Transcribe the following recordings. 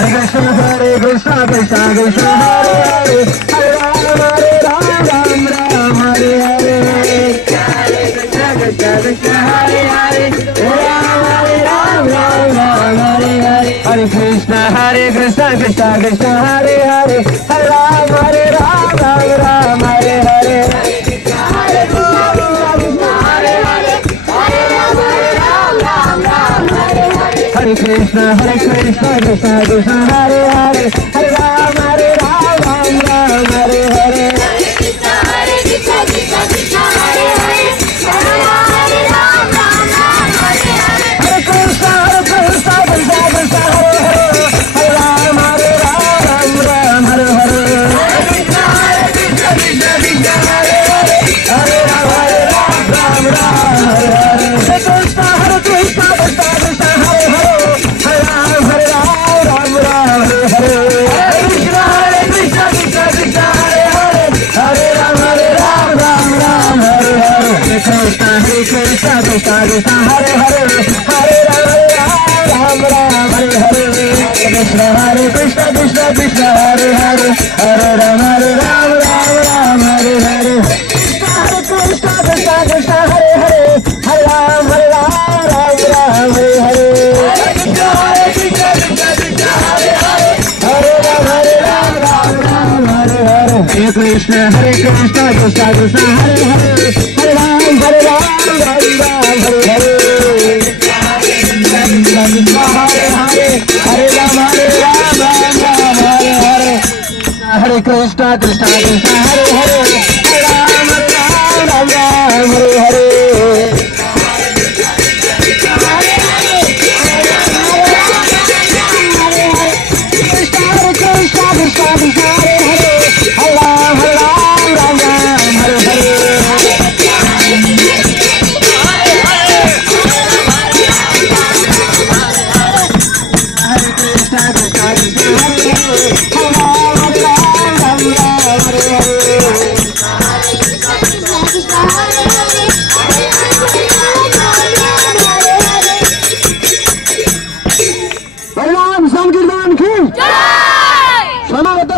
Hare Krishna Krishna Krishna Hare Hare Hare Ram Ram Hare Hare Hare Krishna Krishna Krishna Hare Hare Hare Ram Ram Hare Hare Hare Krishna Krishna Krishna Hare Hare Hare Ram Ram Hare Hare Hare Krishna Krishna Krishna Hare Hare Hare Ram Ram Hare Hare Hare Krishna Krishna Krishna Hare Hare Hare Ram Ram Hare Hare Hare Krishna Krishna Krishna Hare Hare Hare Ram Ram Hare Hare Hare Krishna Krishna Krishna Hare Hare Hare Ram Ram Hare Hare Hare Krishna Krishna Krishna Hare Hare Krishna Krishna Hare Hare Hare Ram Ram Hare Hare Krishna Krishna Krishna Hare Hare Hare Ram Ram Hare Hare Krishna Krishna Krishna Hare Hare Hare Ram Hare Hare Krishna Krishna Krishna Hare Hare Hare Ram Hare Hare Krishna Krishna Krishna Hare Hare Hare Ram Hare Hare Hare Krishna Krishna Krishna Hare Hare Hare Ram Hare Hare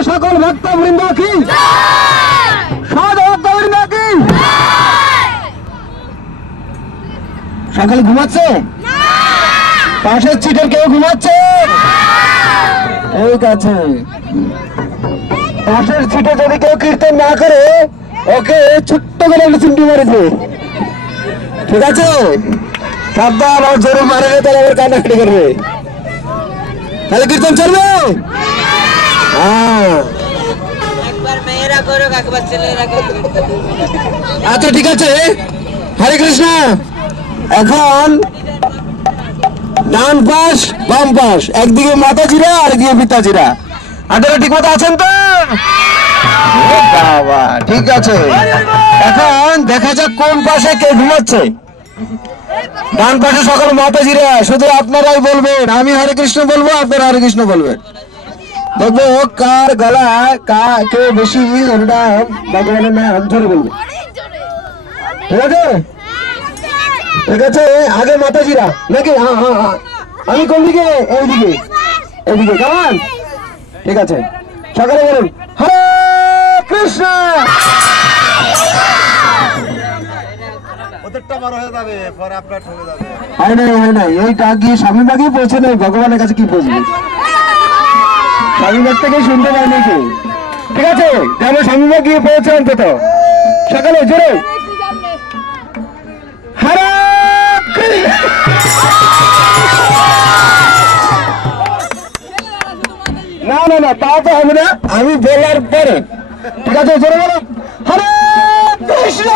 সকল ভক্তবৃন্দ কি সাধু ভক্তবৃন্দ কি সকালে ঘুমাচ্ছে পাশের সিটের কেউ ঘুমাচ্ছে ঠিক আছে পাশের সিটে যদি কেউ কীর্তন না করে ওকে ছোট্ট করে একটা চিমটি মারেছে ঠিক আছে সাবধান আর জোরে মারবে তাহলে আবার কান্নাকাটি করবে তাহলে কীর্তন চলবে আচ্ছা ঠিক আছে হরে কৃষ্ণ এখন ডান পাশ বাম পাশ একদিকে মাতাজিরা আর একদিকে পিতাজিরা আপনারা ঠিক মতো আছেন তো বাবা ঠিক আছে এখন দেখা যাক কোন পাশে কে ঘুমাচ্ছে ডান পাশে সকল মাতাজিরা শুধু আপনারাই বলবেন আমি হরে কৃষ্ণ বলবো আপনারা হরে কৃষ্ণ বলবেন দেখবো কার গলায় কে বেশি হরিনাম ভগবানের নাম ধরে বলবে ঠিক আছে ঠিক আছে আগে মাতাজিরা নাকি হ্যাঁ হ্যাঁ হ্যাঁ আমি কোন দিকে এইদিকে এইদিকে কেমন ঠিক আছে সকালে বলুন হরে কৃষ্ণ হয় নাই এইটা গিয়ে স্বামী বাগিয়ে পৌঁছে নেই ভগবানের কাছে কি পৌঁছবে স্বামীবাগ থেকে শুনতে পাই নাকি ঠিক আছে তাহলে স্বামীবাগ গিয়ে পৌঁছে অন্তত সকালে জোরে হরে না না না তা তো হবে না আমি বলার পরে ঠিক আছে জোরে বলো হরে কৃষ্ণ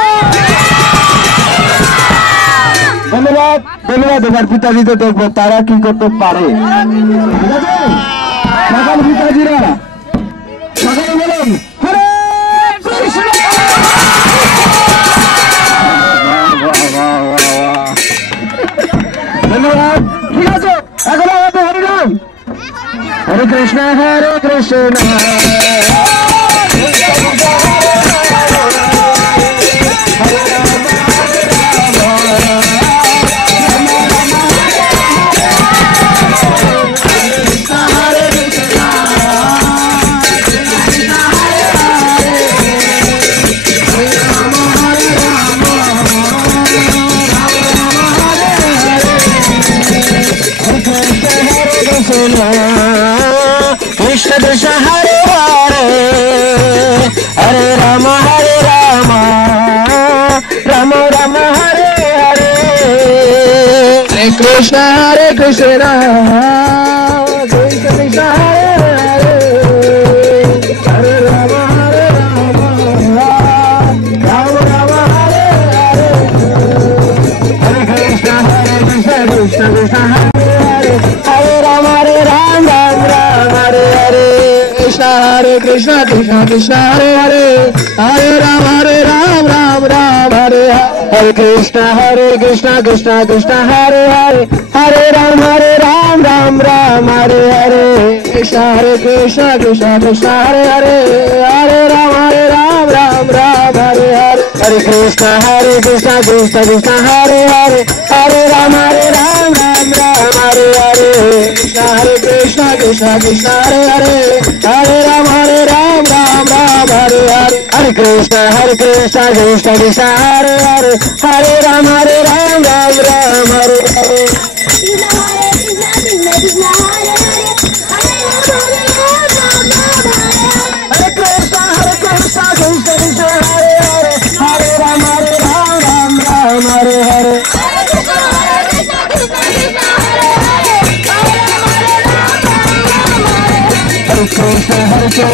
ধন্যবাদ ধন্যবাদ এবার পিতাজিতে দেখবো তারা কি করতে পারে ঠিক আছে সকল পিতাজিরা সকলে বলুন হরে কৃষ্ণ ধন্যবাদ ঠিক আছে এখন আমাদের হরিনাম হরে Krishna Hare Krishna Krishna Hare Hare Hare Rama Rama Rama Hare Hare Hare Krishna Krishna Krishna Hare Hare Hare Rama Rama Rama Hare Hare Hare Krishna Krishna Krishna Hare Hare Hare Rama Ram Ram Hare Hare Krishna Krishna Krishna Hare Hare Hare Rama Ram Ram Hare Hare Krishna Krishna Krishna Hare Hare Hare Rama Ram Ram Hare Hare Krishna Krishna Krishna Hare Hare Hare Rama Ram Ram Hare Hare Hare Krishna Krishna Krishna Hare Hare Hare Rama Ram Ram Hare Hare Krishna Krishna Krishna Hare Hare Hare Rama Ram Ram Hare Hare Hare Krishna Krishna Krishna Hare Hare Hare Rama Ram Ram Hare Hare Krishna Krishna Krishna Hare Hare Hare Rama Ram Ram Hare Hare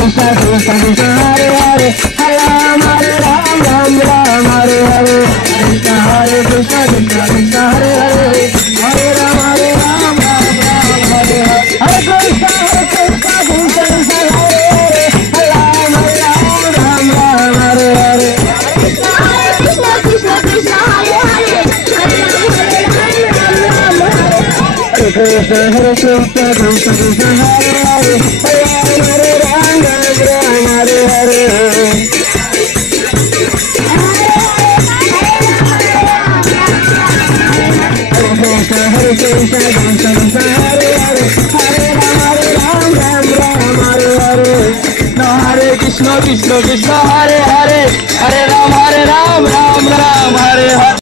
Krishna Krishna Krishna Hare Hare Hare Rama Ram Ram Hare Hare Hare Krishna Krishna Krishna Hare Hare Hare Rama Ram Hare Hare Krishna Krishna Krishna Hare Hare Hare Rama Krishna Krishna Krishna Hare Hare Krishna Krishna Hare Hare Hare Ram Ram Ram Hare Hare